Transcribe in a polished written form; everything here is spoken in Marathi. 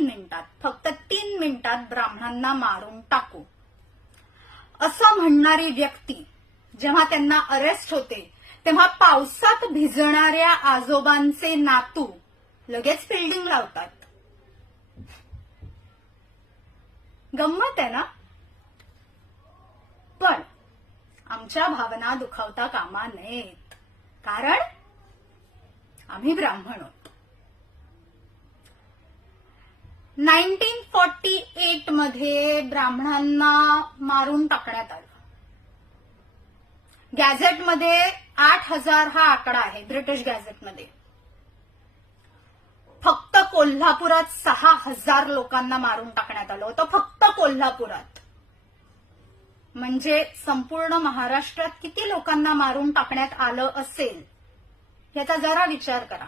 मिनिटात, फक्त 3 मिनिटात ब्राह्मणांना मारून टाकू, असं म्हणणारी व्यक्ती जेव्हा त्यांना अरेस्ट होते तेव्हा पावसात भिजणाऱ्या आजोबांचे नातू लगेच फिल्डिंग लावतात. गंमत आहे ना? पण आमच्या भावना दुखावता कामा नयेत, कारण आम्ही ब्राह्मण आहोत. 1948 मध्ये ब्राह्मणांना मारून टाकण्यात आलं. गॅझेटमध्ये 8,000 हा आकडा आहे, ब्रिटिश गॅझेटमध्ये. फक्त कोल्हापुरात 6,000 लोकांना मारून टाकण्यात आलं होतं, फक्त कोल्हापुरात. म्हणजे संपूर्ण महाराष्ट्रात किती लोकांना मारून टाकण्यात आलं असेल याचा जरा विचार करा.